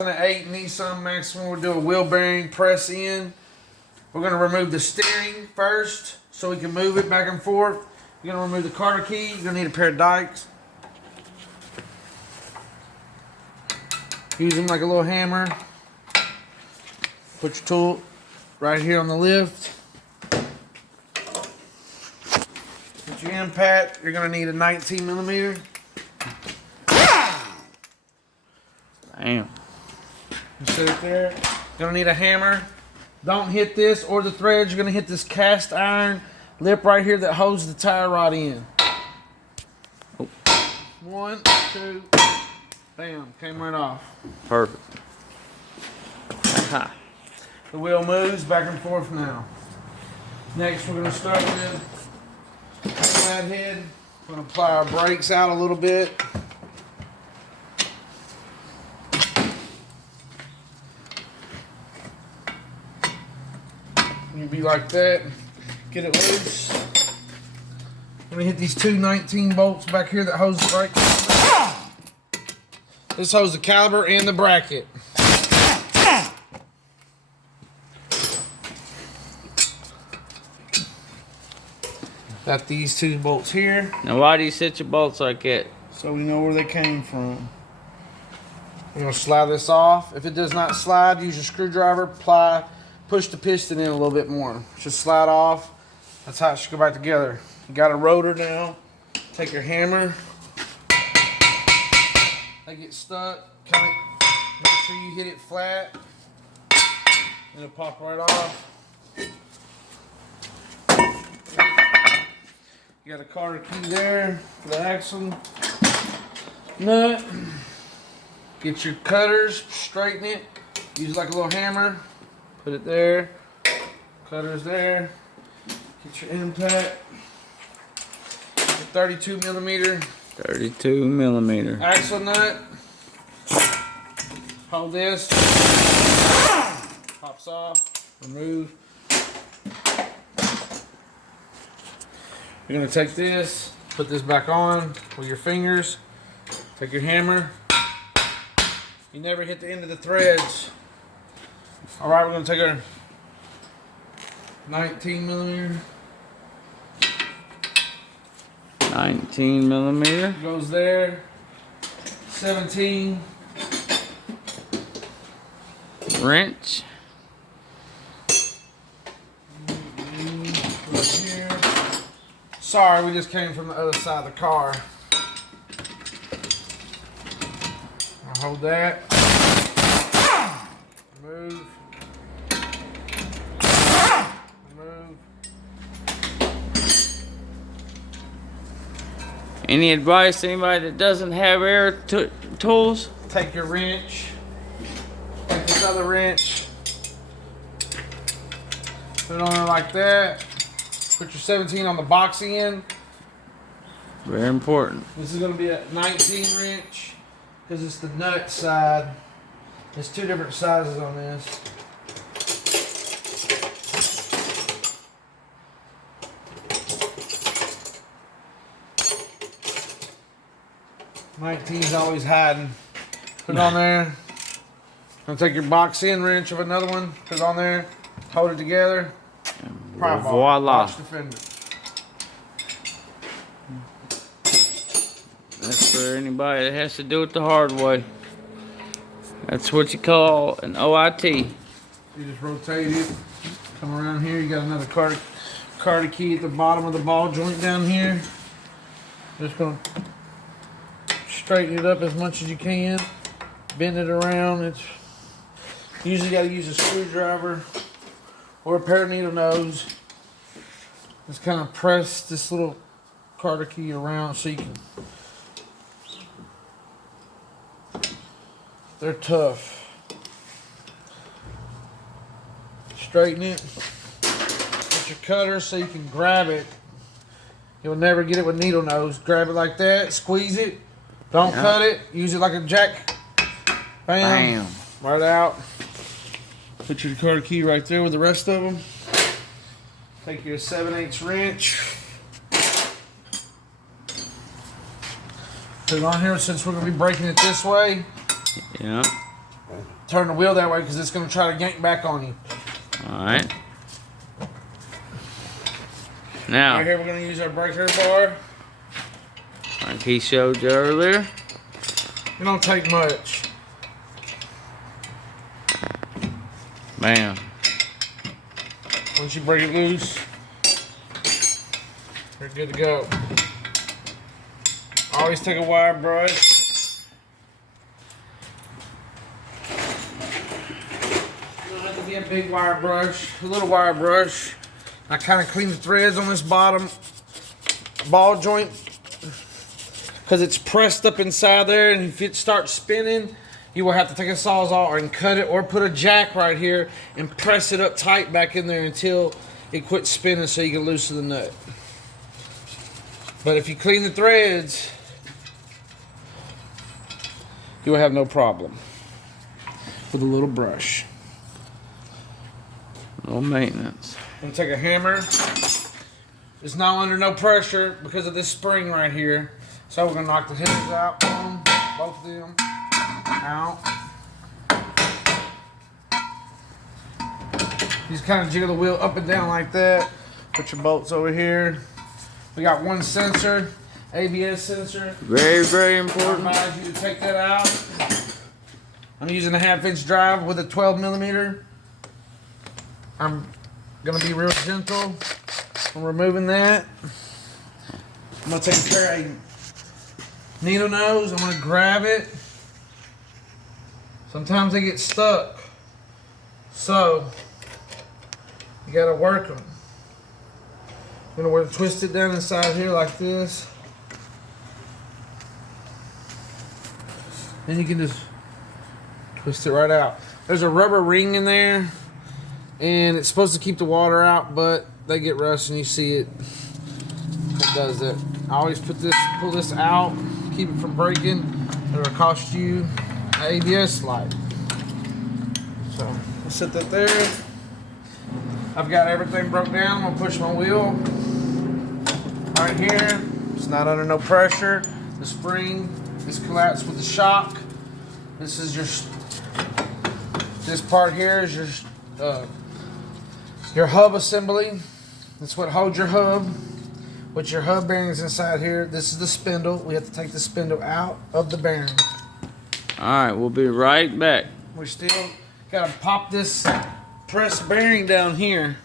2008 Nissan Maxima. We'll do a wheel bearing press in. We're going to remove the steering first so we can move it back and forth. You're going to remove the carter key. You're going to need a pair of dikes. Use them like a little hammer. Put your tool right here on the lift. Put your impact. You're going to need a 19 millimeter. Damn. Set it there. Gonna need a hammer. Don't hit this or the threads. You're gonna hit this cast iron lip right here that holds the tie rod in. Oh. 1, 2, bam, came right off. Perfect. Aha. The wheel moves back and forth now. Next, we're gonna start with that head. We're gonna apply our brakes out a little bit. You be like that, get it loose. I'm gonna hit these two 19 bolts back here that holds the brake. This holds the caliper and the bracket. Got these two bolts here. Now why do you set your bolts like that? So we know where they came from. We're gonna slide this off. If it does not slide, use your screwdriver, push the piston in a little bit more. It should slide off. That's how it should go back together. You got a rotor now. Take your hammer. They get stuck. Make sure you hit it flat. And it'll pop right off. You got a carter key there for the axle nut. Get your cutters, straighten it. Use like a little hammer. Put it there. Cutters there. Get your impact. Your 32 millimeter. 32 millimeter. Axle nut. Hold this. Pops off. Remove. You're going to take this. Put this back on with your fingers. Take your hammer. You never hit the end of the threads. Alright, we're going to take our 19 millimeter. 19 millimeter. Goes there. 17. Wrench. Right here. Sorry, we just came from the other side of the car. I'll hold that. Move. Any advice to anybody that doesn't have air tools? Take your wrench. Take this other wrench. Put it on there like that. Put your 17 on the box end. Very important. This is going to be a 19 wrench because it's the nut side. There's two different sizes on this. $19's always hiding. Put it on there. Gonna take your box end wrench of another one. Put it on there. Hold it together. Voila. That's for anybody that has to do it the hard way. That's what you call an OIT. You just rotate it. Come around here. You got another carter key at the bottom of the ball joint down here. Just gonna straighten it up as much as you can. Bend it around. It's usually got to use a screwdriver or a pair of needle nose. Just kind of press this little carter key around so you can. They're tough. Straighten it. Put your cutter so you can grab it. You'll never get it with needle nose. Grab it like that. Squeeze it. Don't cut it. Use it like a jack. Bam. Right out. Put your carter key right there with the rest of them. Take your 7/8 wrench. Put it on here since we're going to be breaking it this way. Yeah. Turn the wheel that way because it's going to try to yank back on you. Alright. Now, Right here we're going to use our breaker bar. like he showed you earlier. It don't take much. Bam. Once you break it loose, you're good to go. Always take a wire brush. You don't have to be a big wire brush, a little wire brush. I kind of clean the threads on this bottom ball joint because it's pressed up inside there, and if it starts spinning, you will have to take a Sawzall and cut it, or put a jack right here and press it up tight back in there until it quits spinning so you can loosen the nut. But if you clean the threads, you will have no problem with a little brush. No maintenance. I'm gonna take a hammer. It's now under no pressure because of this spring right here. So we're gonna knock the hinges out on both of them out. You just kind of jiggle the wheel up and down like that. Put your bolts over here. We got one sensor, ABS sensor. Very, very I important. advise you to take that out. I'm using a 1/2-inch drive with a 12mm. I'm gonna be real gentle on removing that. I'm gonna take a pair of needle nose. I'm gonna grab it. Sometimes they get stuck, so you gotta work them. You're gonna want to twist it down inside here like this. Then you can just twist it right out. There's a rubber ring in there, and it's supposed to keep the water out, but they get rust and you see it. It does that. I always pull this out, keep it from breaking. It'll cost you an ABS light. So I'll set that there. I've got everything broke down. I'm gonna push my wheel right here. It's not under no pressure. The spring is collapsed with the shock. This is this part here is your hub assembly. That's what holds your hub. With your hub bearings inside here. This is the spindle. We have to take the spindle out of the bearing. Alright, we'll be right back. We still gotta pop this press bearing down here.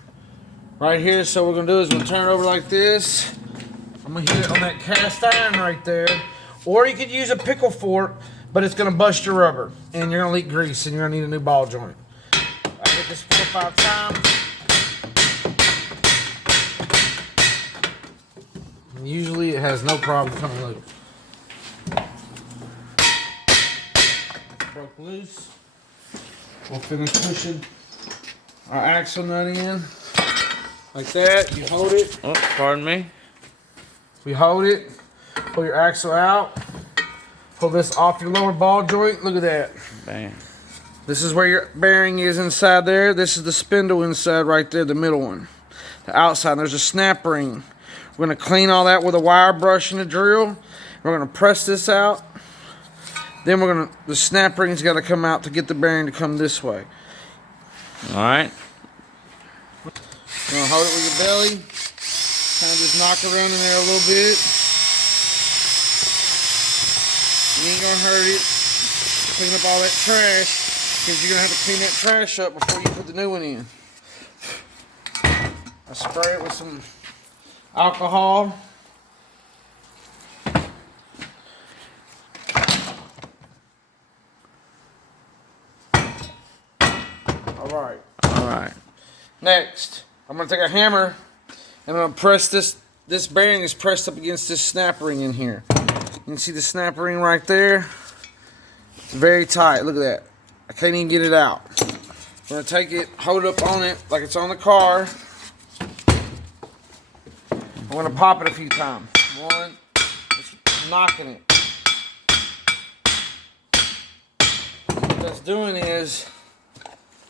Right here. So what we're gonna do is we'll turn it over like this. I'm gonna hit it on that cast iron right there. Or you could use a pickle fork, but it's gonna bust your rubber. And you're gonna leak grease and you're gonna need a new ball joint. I hit this 4 or 5 times. And usually it has no problem coming loose. Broke loose. We'll finish pushing our axle nut in. Like that. You hold it. Oh, pardon me. We hold it. Pull your axle out. Pull this off your lower ball joint. Look at that. Bam. This is where your bearing is inside there. This is the spindle inside right there, the middle one. The outside, there's a snap ring. We're gonna clean all that with a wire brush and a drill. We're gonna press this out. Then the snap ring's gotta come out to get the bearing to come this way. Alright. You're gonna hold it with your belly. Kind of just knock around in there a little bit. You ain't gonna hurt it. Clean up all that trash, because you're gonna have to clean that trash up before you put the new one in. I spray it with some alcohol. Alright. Alright. Next, I'm going to take a hammer and I'm going to press this. This bearing is pressed up against this snap ring in here. You can see the snap ring right there. It's very tight. Look at that. I can't even get it out. I'm going to take it, hold it up on it like it's on the car. I'm going to pop it a few times. One, just knocking it. What that's doing is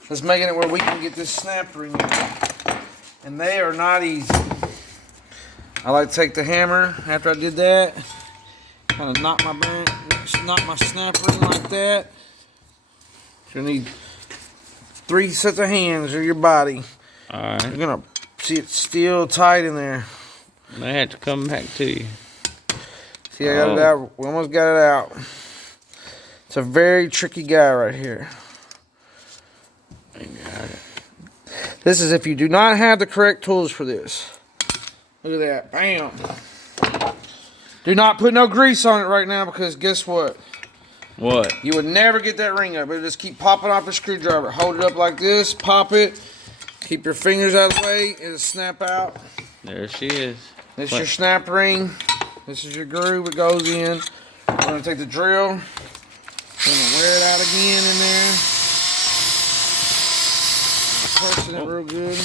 it's making it where we can get this snap ring in. And they are not easy. I like to take the hammer after I did that, kind of knock my snap ring like that. You'll need 3 sets of hands or your body. Alright. You're gonna see it's still tight in there. May have to come back to you. See, I got it out. We almost got it out. It's a very tricky guy right here. I got it. This is if you do not have the correct tools for this. Look at that. Bam. Do not put no grease on it right now because guess what? What? You would never get that ring up. It'll just keep popping off the screwdriver. Hold it up like this. Pop it. Keep your fingers out of the way. It'll snap out. There she is. This is your snap ring. This is your groove. It goes in. We're going to take the drill. We're going to wear it out again in there. Pressing it real good.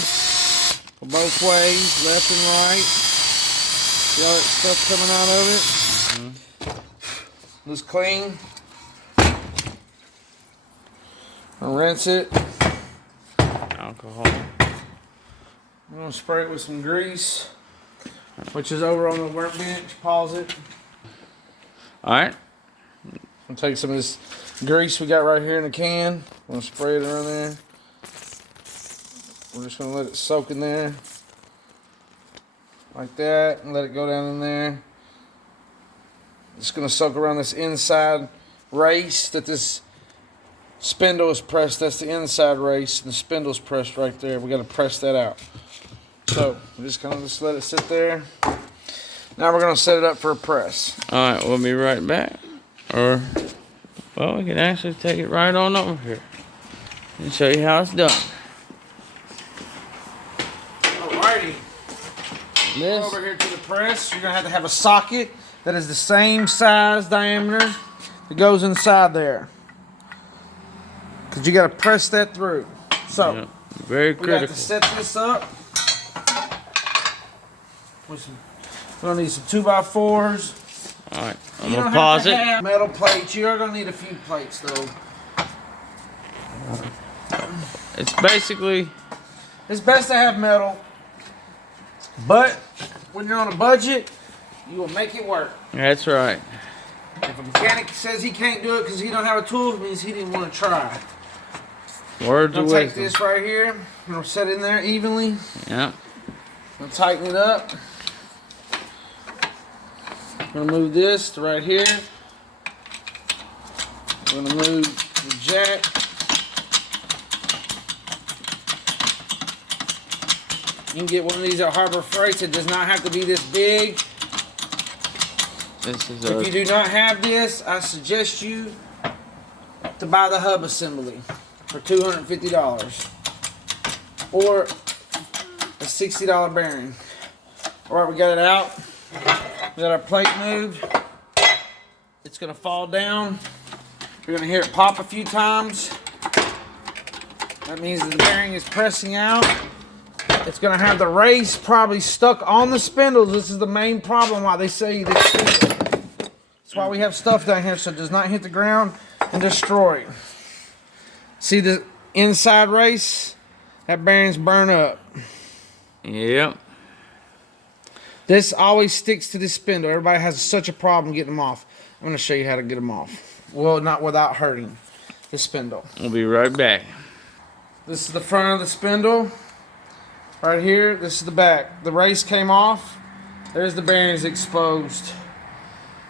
Both ways, left and right. See all that stuff coming out of it? Just clean. I'll rinse it. Alcohol. I'm going to spray it with some grease, which is over on the workbench. Pause it. Alright. I'm take some of this grease we got right here in the can. I'm going to spray it around there. We're just going to let it soak in there. Like that. And let it go down in there. It's going to soak around this inside race that this spindle is pressed. That's the inside race. And the spindle's pressed right there. We got to press that out. So, we just kind of just let it sit there. Now we're going to set it up for a press. Alright, we'll be right back. Or, well, we can actually take it right on over here and show you how it's done. Alrighty. This, Over here to the press, you're going to have a socket that is the same size diameter that goes inside there. Because you got to press that through. So, yeah, very we got critical. to set this up. With some, we're going to need some 2x4s. Alright, I'm You going don't to pause have to it. have metal plates. You are going to need a few plates though. It's basically, It's best to have metal. But when you're on a budget, you will make it work. that's right. If a mechanic says he can't do it because he don't have a tool, it means he didn't want to try. Words I'm of going to take wisdom. this right here. I'm going to set it in there evenly. Yeah. I'm going to tighten it up. I'm going to move this to right here. I'm going to move the jack. You can get one of these at Harbor Freight. It does not have to be this big. This is If you do not have this, I suggest you to buy the hub assembly for $250 or a $60 bearing. All right, we got it out. We got our plate moved. It's gonna fall down. You're gonna hear it pop a few times. That means that the bearing is pressing out. It's gonna have the race probably stuck on the spindles. This is the main problem why they say this. That's why we have stuff down here so it does not hit the ground and destroy it. See the inside race? That bearing's burned up. Yep. This always sticks to this spindle. Everybody has such a problem getting them off. I'm going to show you how to get them off. Well, not without hurting the spindle. We'll be right back. This is the front of the spindle. Right here, this is the back. The race came off. There's the bearings exposed.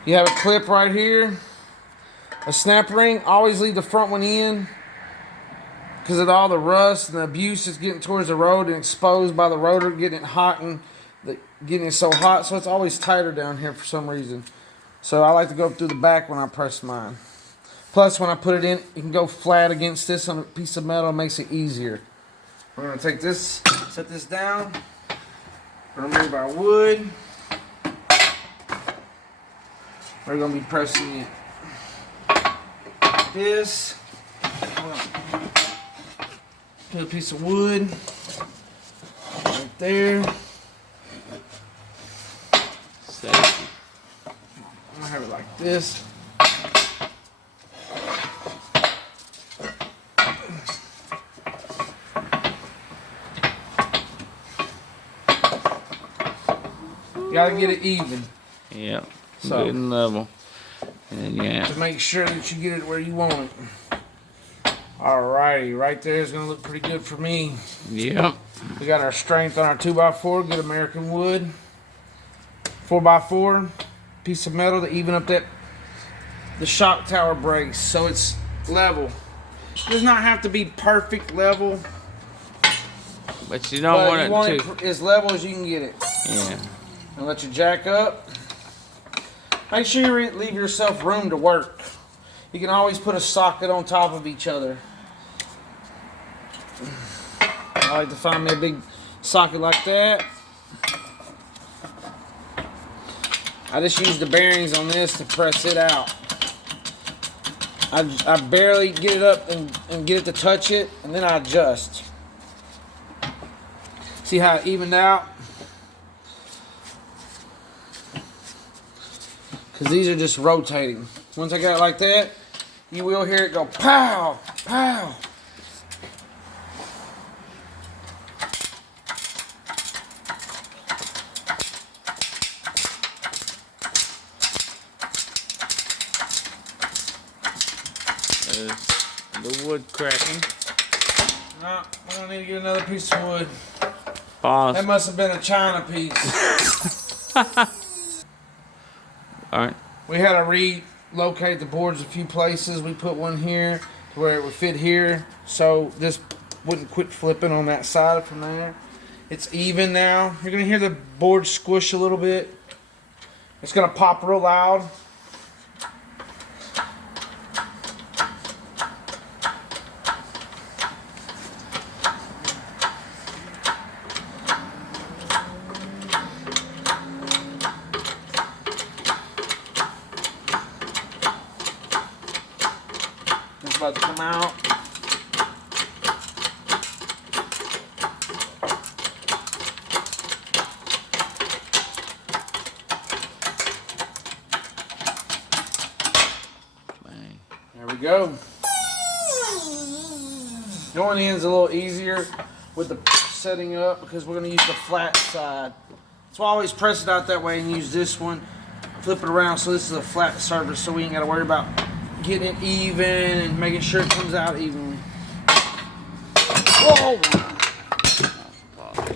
You have a clip right here. A snap ring. Always leave the front one in because of all the rust and the abuse that's getting towards the road and exposed by the rotor getting it hot and getting it so hot. So it's always tighter down here for some reason. So I like to go up through the back when I press mine. Plus, when I put it in, you can go flat against this on a piece of metal. It makes it easier. We're going to take this, set this down. We're going to remove our wood. We're going to be pressing it. This. Put a piece of wood right there. Safety. I'm going to have it like this. Gotta get it even. Yep. So, good and level. And yeah. to make sure that you get it where you want it. Alrighty, right there is gonna look pretty good for me. Yep. We got our strength on our 2x4, good American wood. 4x4, piece of metal to even up the shock tower brace so it's level. It does not have to be perfect level, But you don't but want you it want to. it as level as you can get it. Yeah. And let your jack up. Make sure you leave yourself room to work. You can always put a socket on top of each other. I like to find me a big socket like that. I just use the bearings on this to press it out. I barely get it up and get it to touch it, and then I adjust. See how it evened out? Because these are just rotating. Once I got it like that, you will hear it go pow, pow. The wood cracking. No, we don't need to get another piece of wood. Pause. That must have been a China piece. Alright. We had to relocate the boards a few places. We put one here to where it would fit here, so this wouldn't quit flipping on that side from there. It's even now. You're gonna hear the board squish a little bit. It's gonna pop real loud. It's about to come out. Bang. There we go. Going in is a little easier with the setting up because we're going to use the flat side. So I always press it out that way and use this one. Flip it around so this is a flat surface so we ain't got to worry about getting it even and making sure it comes out evenly. Whoa! I'm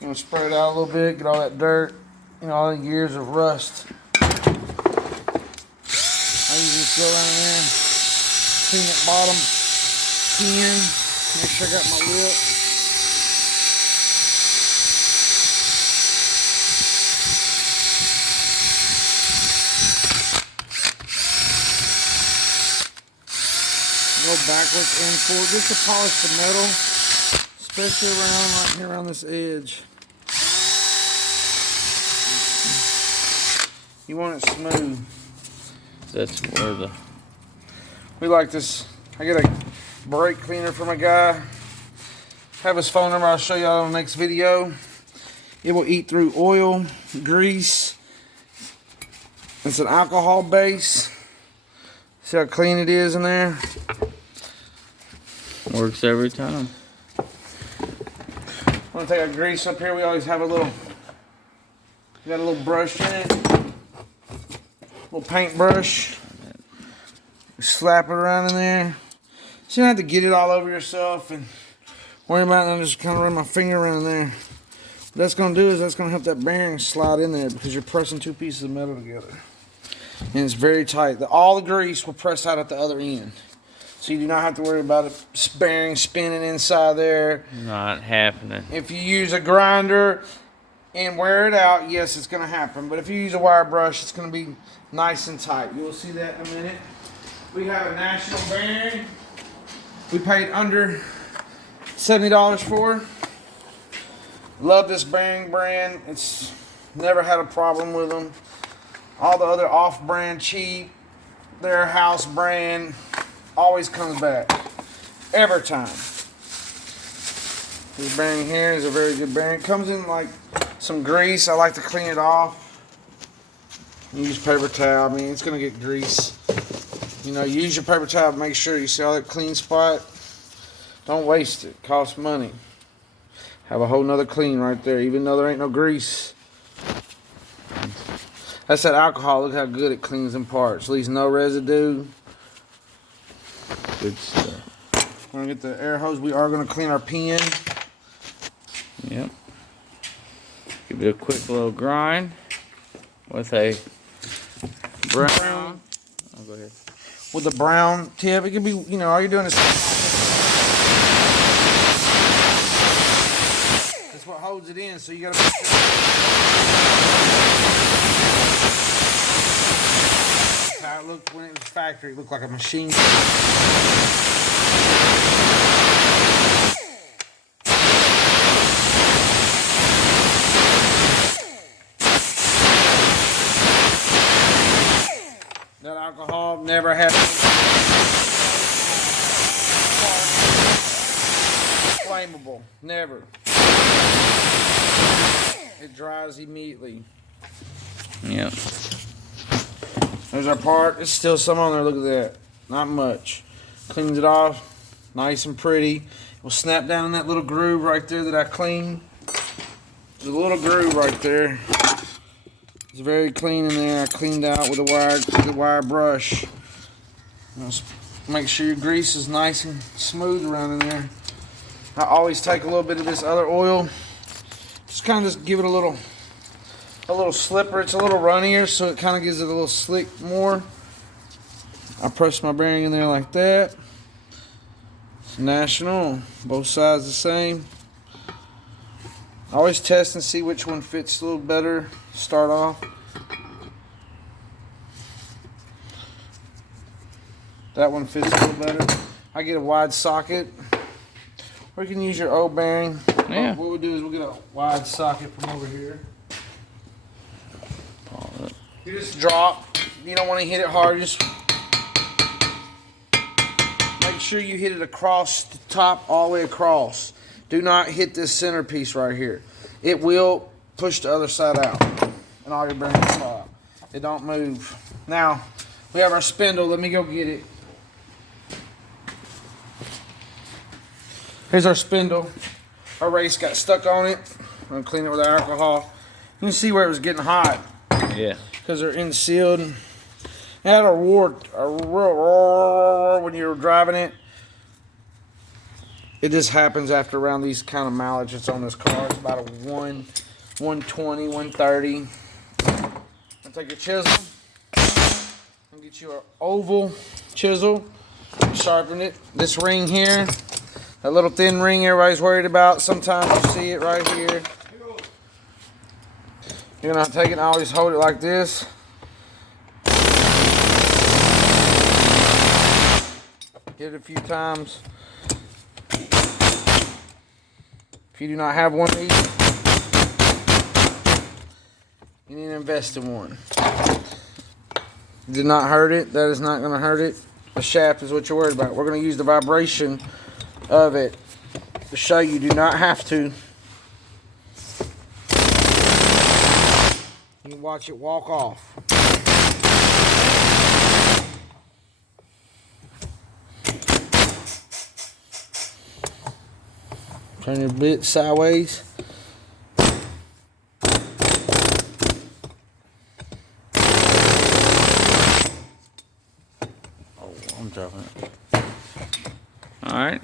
going to spread it out a little bit, get all that dirt, all the years of rust. I usually go around there, clean that bottom pin, make sure I got my lip. Go backwards and forward just to polish the metal, especially around right here around this edge. You want it smooth. That's where the. We like this. I get a brake cleaner from a guy. Have his phone number. I'll show y'all in the next video. It will eat through oil, grease. It's an alcohol base. See how clean it is in there? Works every time. I'm gonna take our grease up here. We always have we got a little brush in it. Little paintbrush. Slap it around in there. So you don't have to get it all over yourself and worry about it. I'm just kind of run my finger around there. What that's gonna do is that's gonna help that bearing slide in there because you're pressing two pieces of metal together. And it's very tight. All the grease will press out at the other end. So you do not have to worry about it bearing spinning inside there. Not happening. If you use a grinder and wear it out, yes, it's going to happen. But if you use a wire brush, it's going to be nice and tight. You will see that in a minute. We have a national bearing. We paid under $70 for. Love this bearing brand. It's never had a problem with them. All the other off-brand cheap, their house brand, always comes back. Every time. This bearing here is a very good bearing. It comes in like some grease. I like to clean it off. Use paper towel. I mean, it's going to get grease. Use your paper towel. Make sure you see all that clean spot. Don't waste it. It costs money. Have a whole nother clean right there, even though there ain't no grease. That's that alcohol. Look how good it cleans them parts. Leaves no residue. Good stuff. We're gonna get the air hose. We are gonna clean our pin. Yep. Give it a quick little grind with a brown. Oh, go ahead. With a brown tip, it could be, you know, all you're doing is. That's what holds it in, so you gotta. How it looked when it was factory, it looked like a machine. That alcohol never had flammable, never. It dries immediately. Yep. There's our part. There's still some on there. Look at that. Not much. Cleans it off. Nice and pretty. It will snap down in that little groove right there that I cleaned. There's a little groove right there. It's very clean in there. I cleaned out with a wire brush. Just make sure your grease is nice and smooth around in there. I always take a little bit of this other oil. Just kind of just give it a little slipper. It's a little runnier, so it kind of gives it a little slick more. I press my bearing in there like that. It's National, both sides the same. I always test and see which one fits a little better. Start off. That one fits a little better. I get a wide socket. Or you can use your O bearing. Yeah. What we'll do is we'll get a wide socket from over here. You just drop. You don't want to hit it hard. Just make sure you hit it across the top, all the way across. Do not hit this centerpiece right here. It will push the other side out, and all your bearings will fall out. It don't move. Now we have our spindle. Let me go get it. Here's our spindle. Our race got stuck on it. I'm gonna clean it with alcohol. You can see where it was getting hot. Yeah. Because they're insealed. It had a roar when you were driving it. It just happens after around these kind of mileage that's on this car. It's about a 120, 130. I'll take your chisel and get you an oval chisel. Sharpen it. This ring here, that little thin ring everybody's worried about. Sometimes you see it right here. You're gonna take it and always hold it like this. Hit it a few times. If you do not have one of these, you need to invest in one. Did not hurt it. That is not going to hurt it. The shaft is what you're worried about. We're going to use the vibration of it to show you do not have to. You can watch it walk off. Turn your bit sideways. Oh, I'm dropping it. Alright.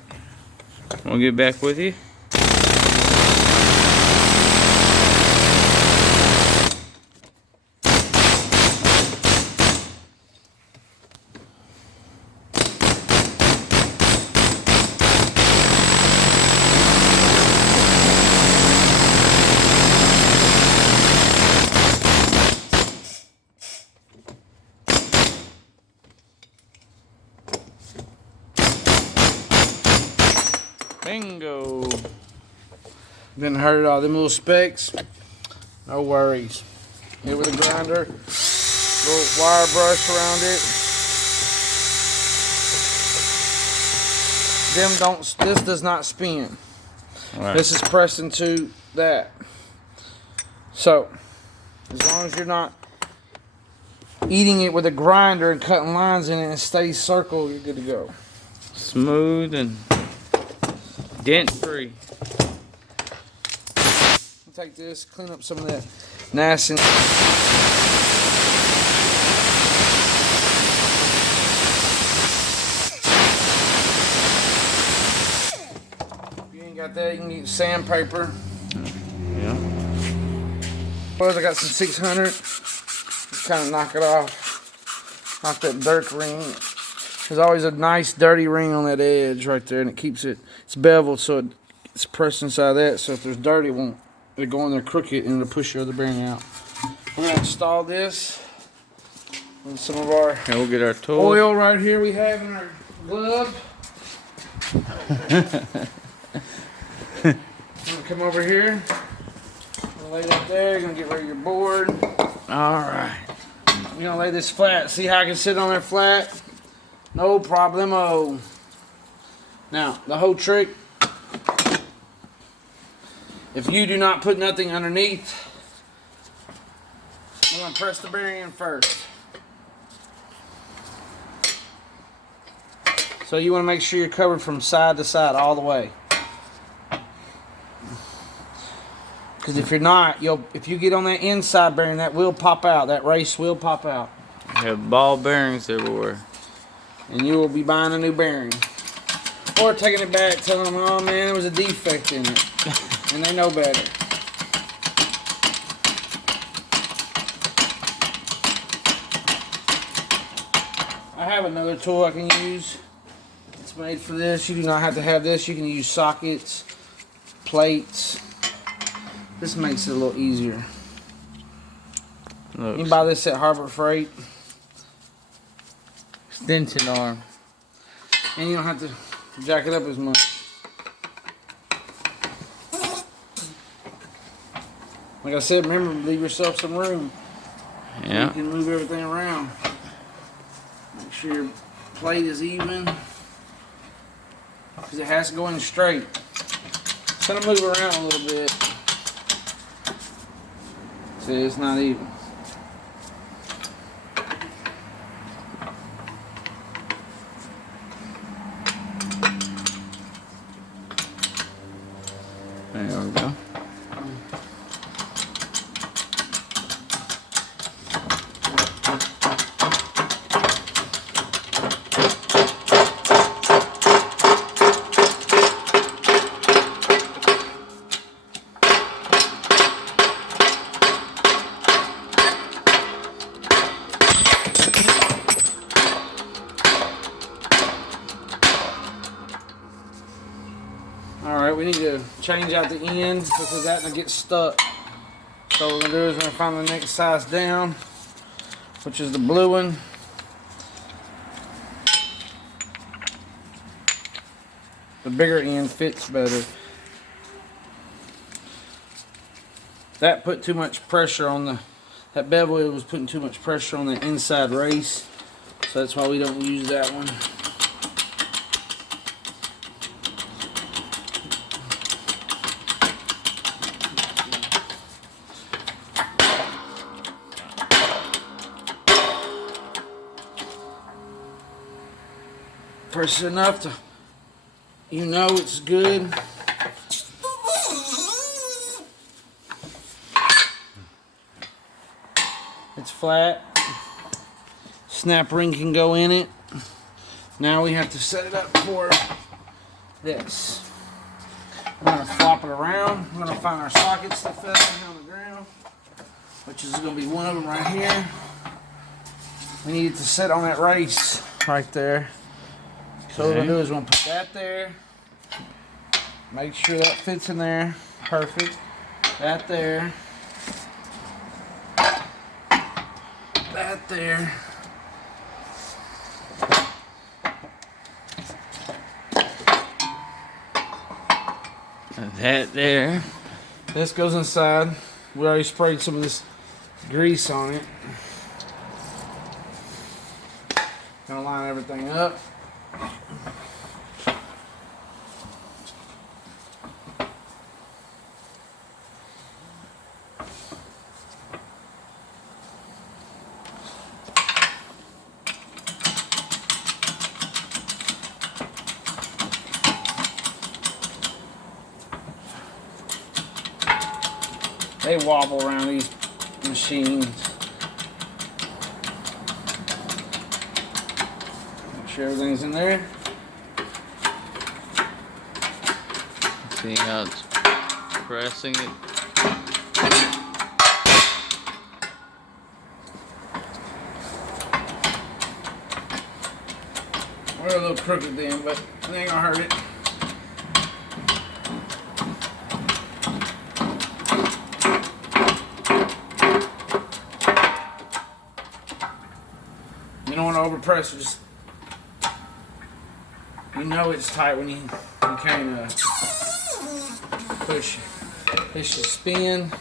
We'll get back with you. Bingo. Didn't hurt at all. Them little specks, no worries. Hit with a grinder, little wire brush around it. This does not spin. Right. This is pressed into that. So, as long as you're not eating it with a grinder and cutting lines in it and stays circle, you're good to go. Smooth and dent free. Take this, clean up some of that nasty. ain't got that, you can get sandpaper. Yeah. Well, I got some 600. Just kind of knock it off. Knock that dirt ring. There's always a nice dirty ring on that edge right there, and it keeps it, it's beveled so it's pressed inside that, so if there's dirt, it'll go in there crooked and it'll push your other bearing out. We're going to install this with some of our we'll get our tool. oil right here we have in our glove. We're going to come over here. Lay that there. You're going to get rid of your board. Alright. We're going to lay this flat. See how I can sit on there flat? No problemo. Now, the whole trick, if you do not put nothing underneath, we're going to press the bearing in first. So you want to make sure you're covered from side to side all the way. Because if you're not, if you get on that inside bearing, that will pop out. That race will pop out. We have ball bearings everywhere. And you will be buying a new bearing. Or taking it back, telling them, oh man, there was a defect in it. And they know better. I have another tool I can use. It's made for this. You do not have to have this. You can use sockets, plates. This makes it a little easier. You can buy this at Harbor Freight. Extension arm. And you don't have to jack it up as much. Like I said, remember, leave yourself some room. Yeah. You can move everything around. Make sure your plate is even. Because it has to go in straight. It's going to move around a little bit. See, it's not even. There we go. Alright, we need to change out the end because that will get stuck. So what we're going to do is we're going to find the next size down, which is the blue one. The bigger end fits better. That put too much pressure on that bevel. It was putting too much pressure on the inside race. So that's why we don't use that one. Press it enough to, you know, it's good. It's flat. Snap ring can go in it. Now we have to set it up for this. We're going to flop it around. We're going to find our sockets that fell on the ground, which is going to be one of them right here. We need it to sit on that race right there. So what we're going to do is we're going to put that there. Make sure that fits in there. Perfect. That there. That there. And that there. This goes inside. We already sprayed some of this grease on it. Gonna line everything up. They wobble around these machines. Make sure everything's in there. See how it's pressing it? We're a little crooked then, but it ain't gonna hurt it. You don't want to overpress it. Just, you know it's tight when you kind of push. This should spin.